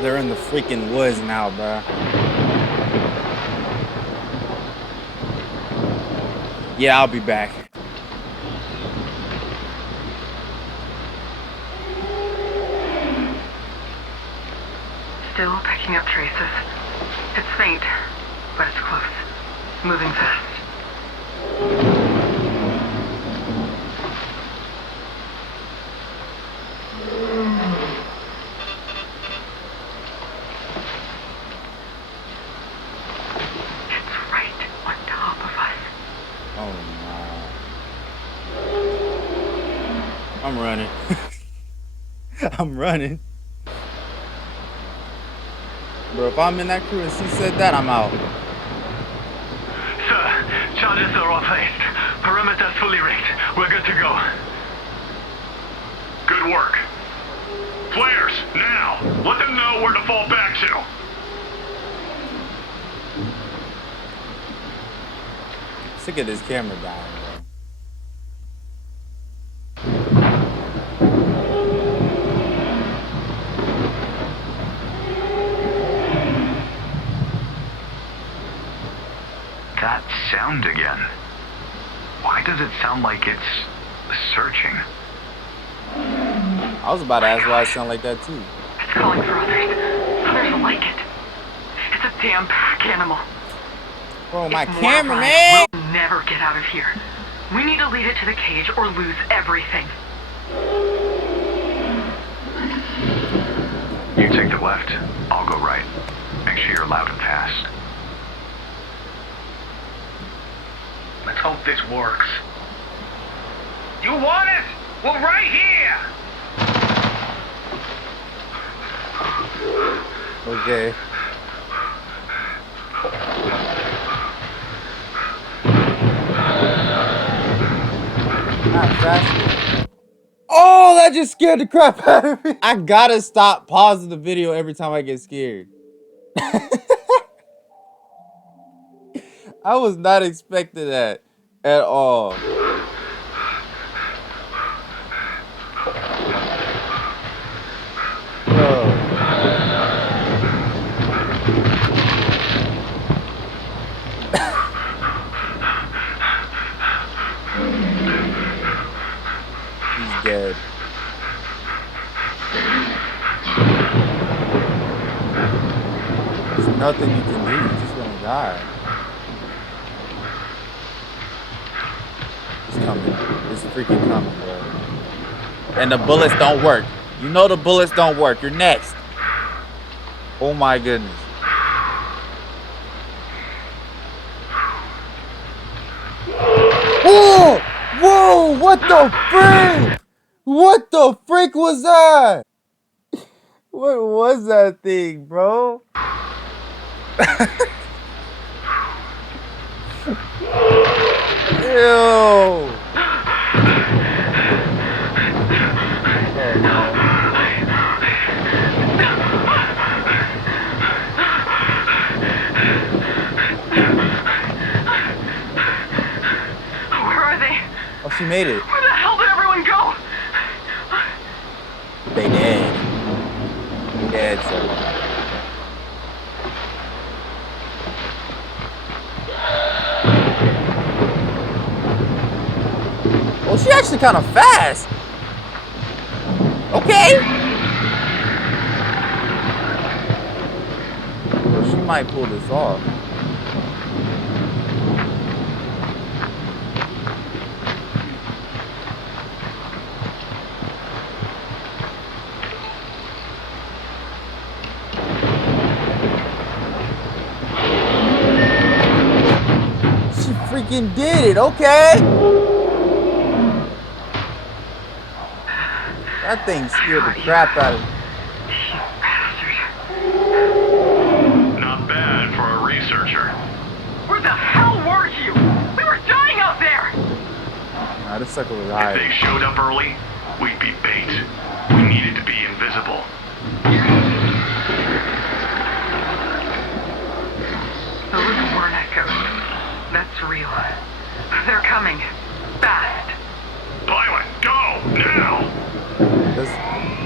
They're in the freaking woods now, bro. Yeah, I'll be back. Still picking up traces. It's faint, but it's close. Moving fast. It's right on top of us. Oh no. I'm running. I'm running. Bro, if I'm in that crew and she said that, I'm out. Sir, charges are off haste. Perimeter's fully rigged. We're good to go. Good work. Flares, now! Let them know where to fall back to. Sick of this camera dying, bro. That sound again. Why does it sound like it's searching? I was about to ask why it sounded like that too. It's calling for others. Others will like it. It's a damn pack animal. Bro, my If more camera, arrive, man! We'll never get out of here. We need to lead it to the cage or lose everything. You take the left. I'll go right. Make sure you're loud and fast. Let's hope this works. You want it? Well, right here! Okay. Not fast. Oh, that just scared the crap out of me. I gotta stop pausing the video every time I get scared. I was not expecting that at all. Bro. He's dead. There's nothing you can do. You're just gonna die. It's coming. It's freaking coming, bro. And the bullets don't work. You know the bullets don't work. You're next. Oh my goodness. Whoa! Whoa! What the frick? What the frick was that? What was that thing, bro? Ew. Where are they? Oh, she made it. Where the hell did everyone go? They dead. They dead, sir. Oh, she actually kind of fast. Okay. Well, she might pull this off. She freaking did it. Okay. That thing scared the crap out of me. You bastard. Where the hell were you? We were dying out there! Nah, this sucker was If hiding. they showed up early, we'd be bait. We needed to be invisible. Those weren't echoes. That's real. They're coming. Fast. Pilot, go! Now!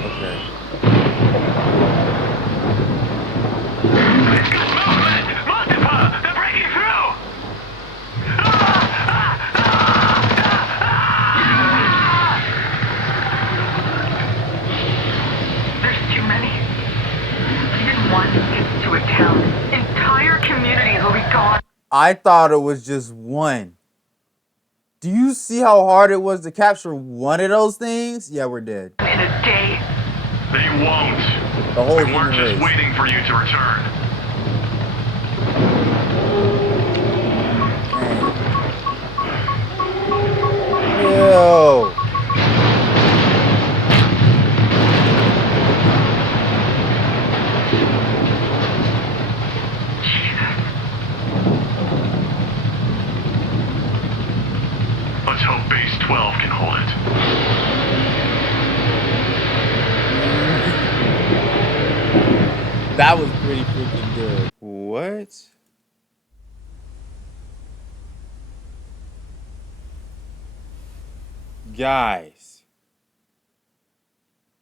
Okay. Movement! Multiple! They're breaking through! There's too many. I didn't want to get to a town. Entire communities will be gone. I thought it was just one. Do you see how hard it was to capture one of those things? Yeah, we're dead. In a day. They won't. The whole We weren't human just race. waiting for you to return. Yo. Let's hope Base 12 can hold it. That was pretty freaking good. What? Guys,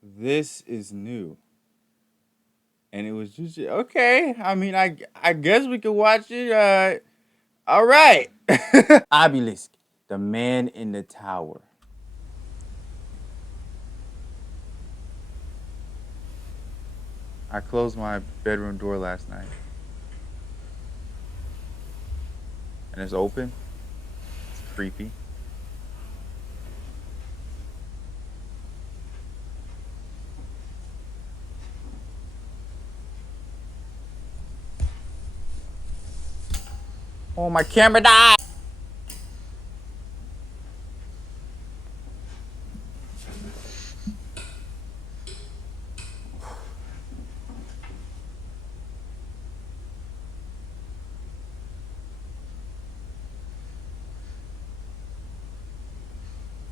this is new. And it was just okay. I mean, I guess we could watch it. All right. Obelisk, the man in the tower. I closed my bedroom door last night. And it's open. It's creepy. Oh, my camera died.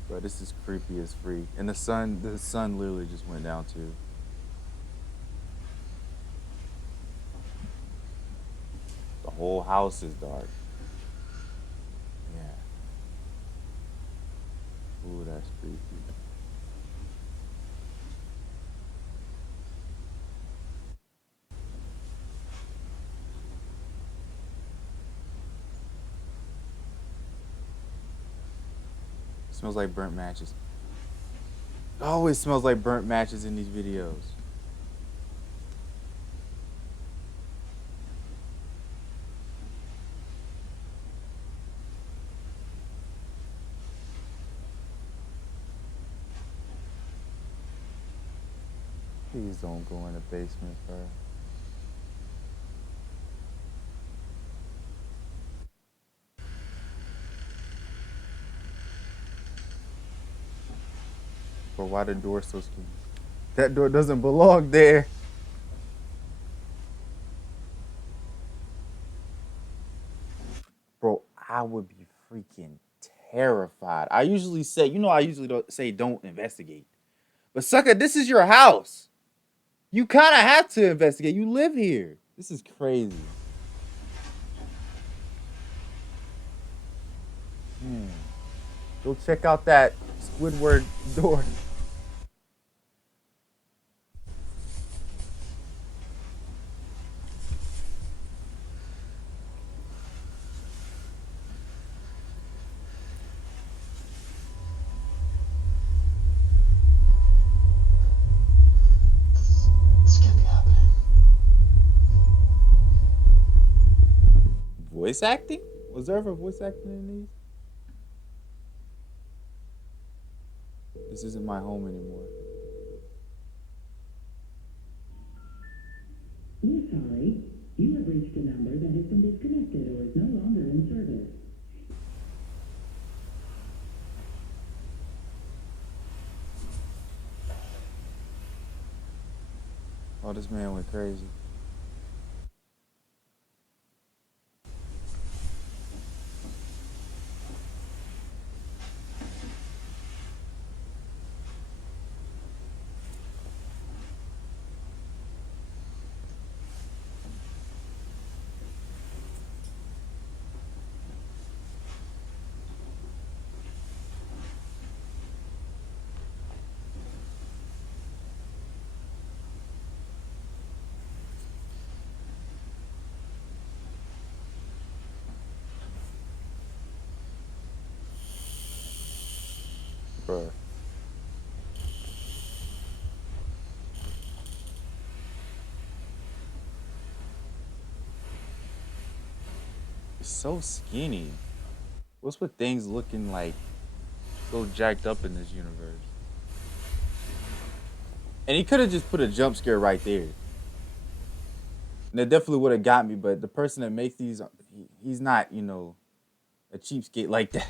Bro, this is creepy as freak. And the sun literally just went down too. The whole house is dark. Yeah. Ooh, that's creepy. Smells like burnt matches. It always smells like burnt matches in these videos. Please don't go in the basement, bro. But why the door so skinny? That door doesn't belong there. Bro, I would be freaking terrified. I usually say, I usually don't say don't investigate. But sucker, this is your house. You kind of have to investigate. You live here. This is crazy. Go check out that Squidward door. This can't be happening. Voice acting? Was there ever voice acting in these? This isn't my home anymore. We're sorry. You have reached a number that has been disconnected or is no longer in service. Oh, this man went crazy. Bruh. It's so skinny. What's with things looking like so jacked up in this universe? And he could have just put a jump scare right there. And it definitely would have got me, but the person that makes these, he's not, you know, a cheapskate like that.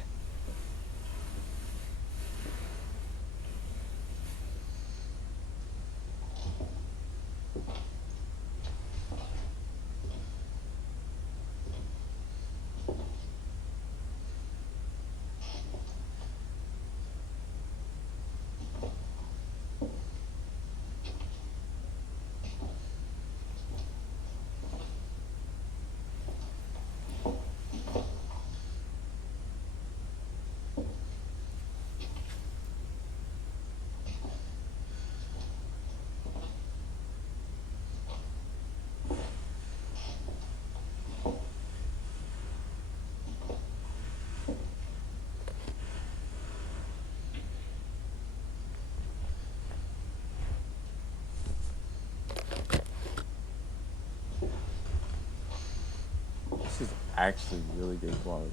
This is actually really good quality.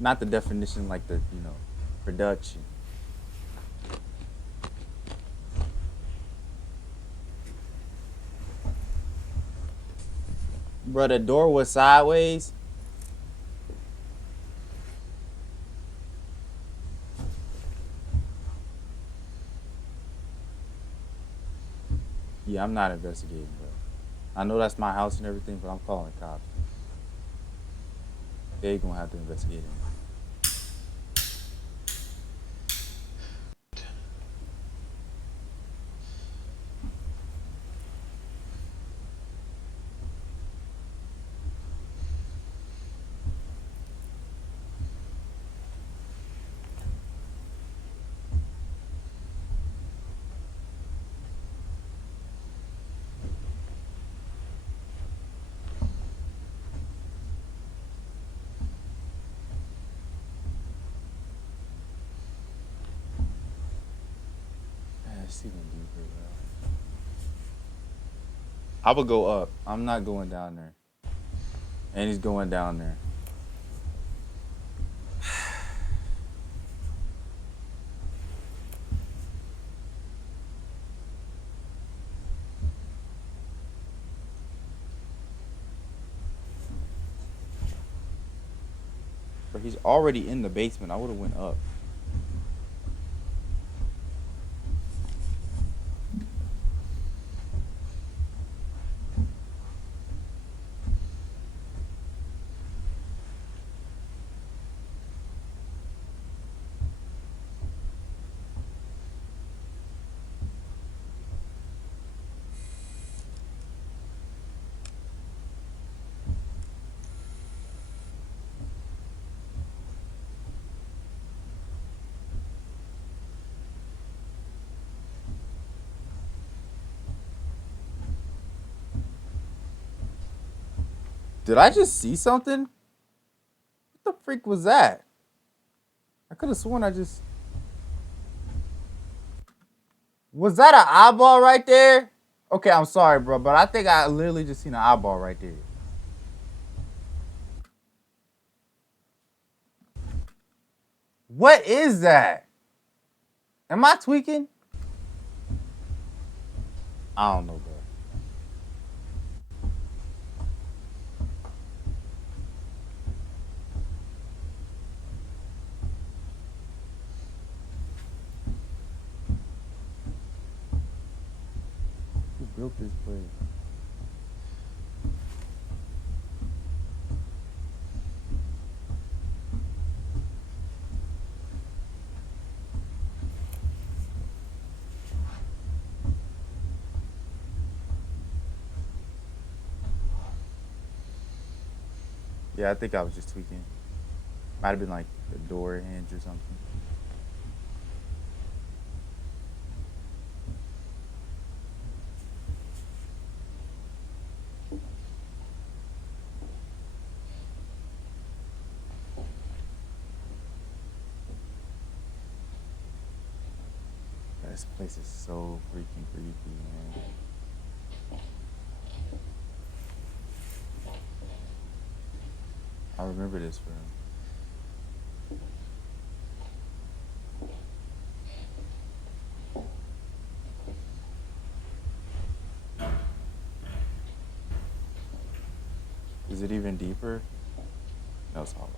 Not the definition like the, you know, production. Bro, the door was sideways. Yeah, I'm not investigating, bro. I know that's my house and everything, but I'm calling the cops. They gonna have to investigate it. It's even deeper, bro. I would go up. I'm not going down there. And he's going down there. But he's already in the basement. I would have went up. Did I just see something? What the freak was that? I could have sworn I just... Was that an eyeball right there? Okay, I'm sorry, bro, but I think I literally just seen an eyeball right there. What is that? Am I tweaking? I don't know, bro. Who built this place? Yeah, I think I was just tweaking. Might have been like the door hinge or something. this place is so freaking creepy, man. I remember this room. Is it even deeper? No, it's hollow.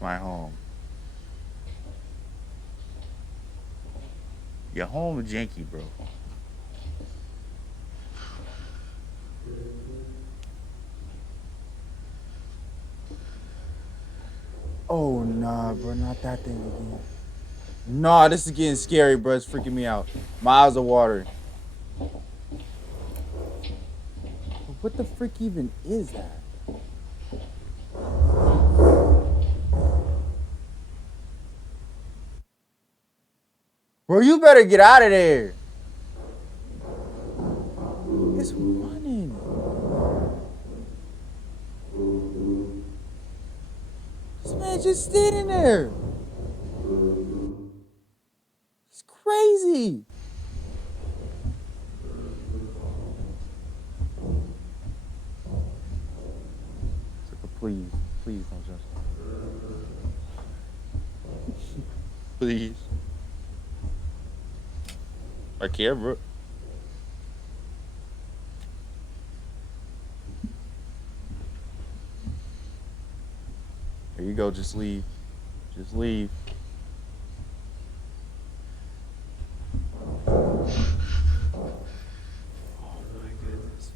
My home. Your home janky, bro. Oh, nah, bro. Not that thing again. Nah, this is getting scary, bro. It's freaking me out. My eyes are watering. What the frick even is that? Bro, you better get out of there. It's running. This man just standing there. It's crazy. Please, please don't judge me. Please. My camera. Here you go, just leave. Just leave. Oh my goodness.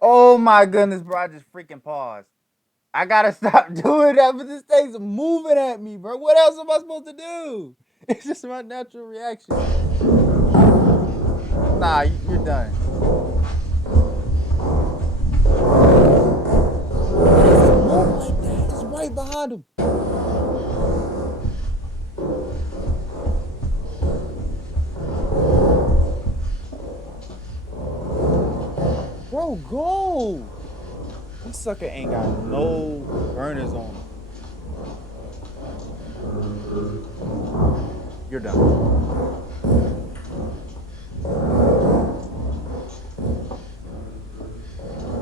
Oh my goodness, bro. I just freaking paused. I gotta stop doing that, but this thing's moving at me, bro. What else am I supposed to do? It's just my natural reaction. Nah, you're done. Move like that. It's right behind him. Bro, go. This sucker ain't got no burners on him. You're done.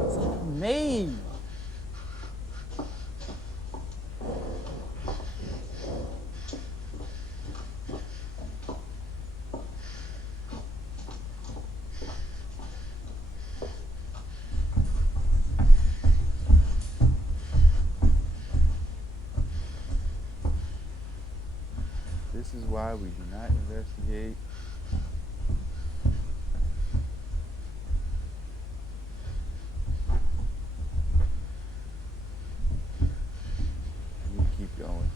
It's like a maze. This is why we do not investigate. We need to keep going.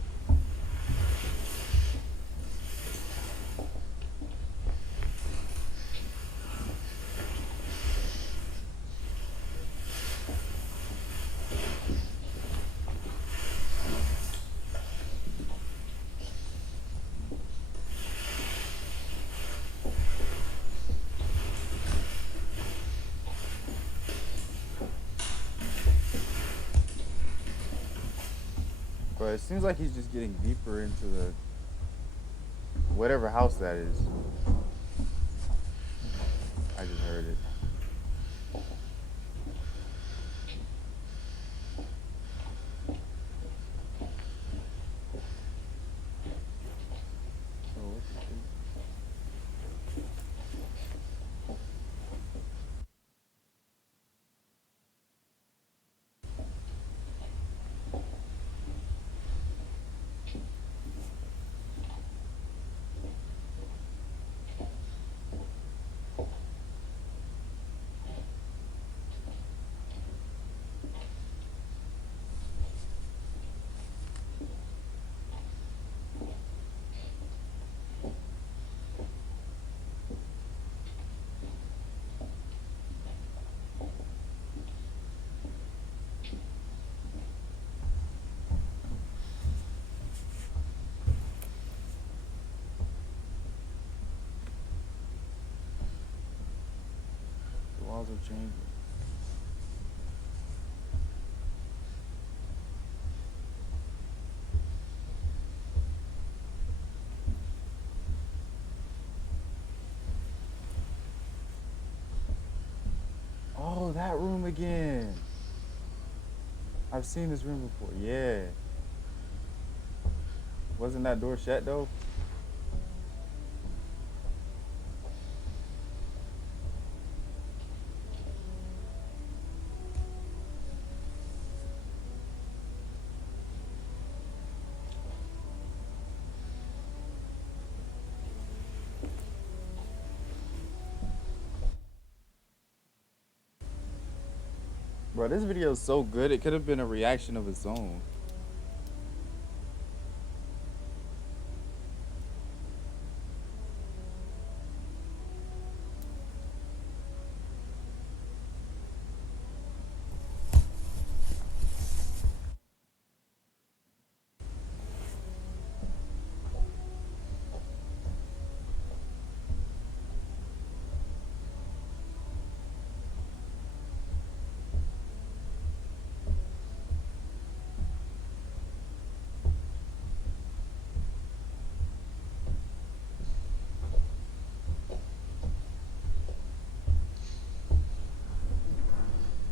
But it seems like he's just getting deeper into the whatever house that is. I just heard it. Oh, what's this thing? are changing. Oh, that room again. I've seen this room before. Yeah. Wasn't that door shut though? Bro, this video is so good. It could have been a reaction of its own.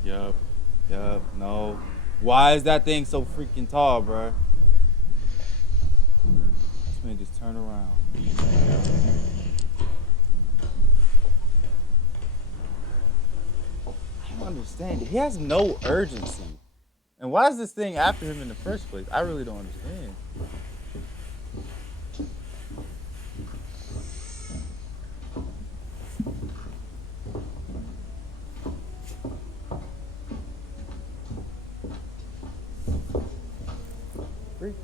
Yup. Yup. No. Why is that thing so freaking tall, bro? This man just turned around. I don't understand. He has no urgency. And why is this thing after him in the first place? I really don't understand. Freak.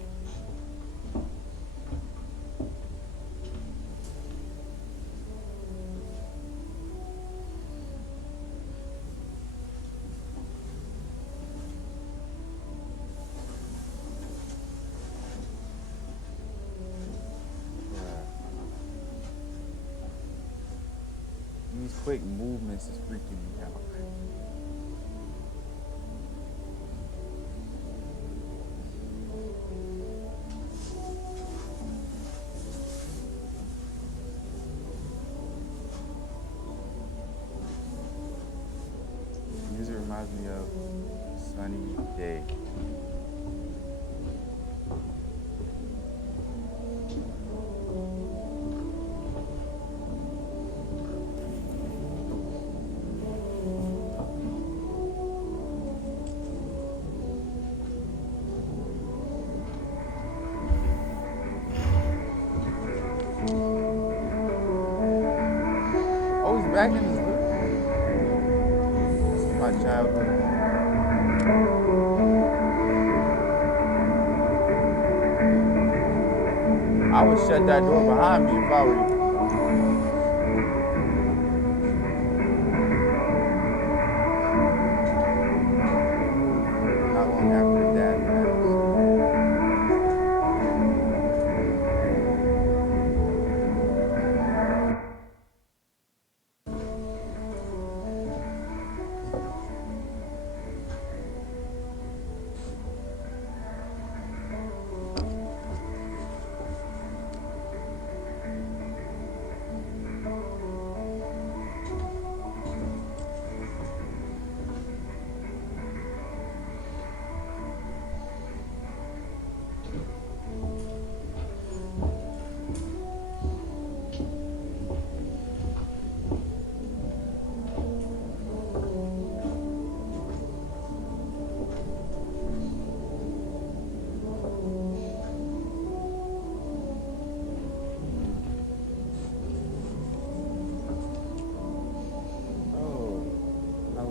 These quick movements is freaking me out. Music reminds me of a sunny day. Oh, he's back in his room. This is my childhood home. I would shut that door behind me if I were you. Not long after Dad passed.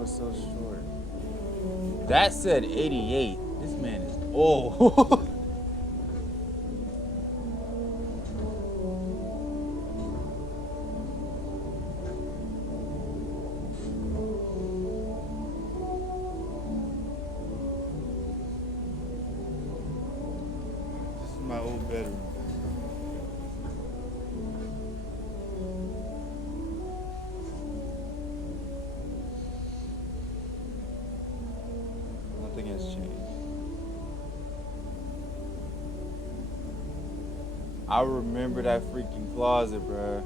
So short. That said 88. This man is old. This is my old bedroom. I remember that freaking closet, bruh.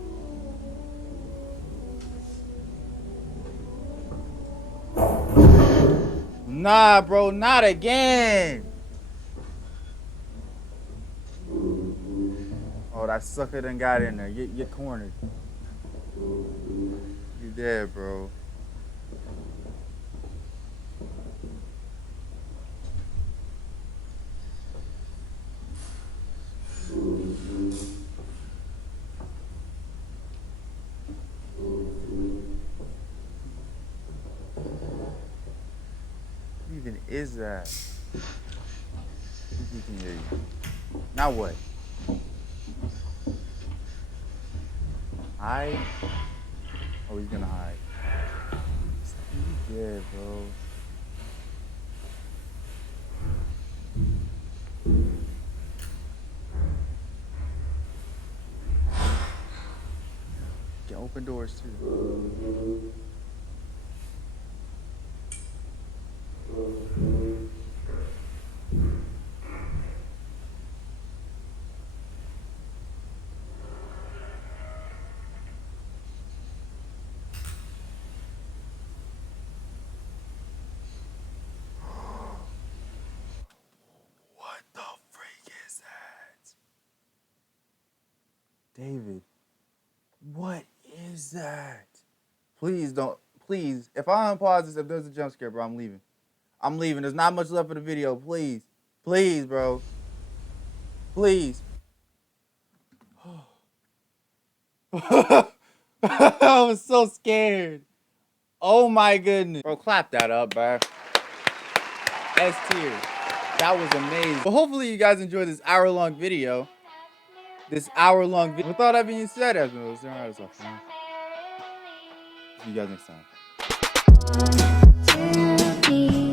Nah, bro, not again. Oh, that sucker done got in there. You're cornered. You dead, bro. What even is that? He can hear you. Now what? Hide? Oh, he's gonna hide. You dead, bro. You can open doors too. What the freak is that? David, what is that? Please don't. Please, if I unpause this, if there's a jump scare, bro, I'm leaving. I'm leaving. There's not much left of the video. Please. Please, bro. Please. I was so scared. Oh my goodness. Bro, clap that up, bro. S tier. That was amazing. Well, hopefully you guys enjoyed this hour-long video. With all that being said, as well, see you guys next time.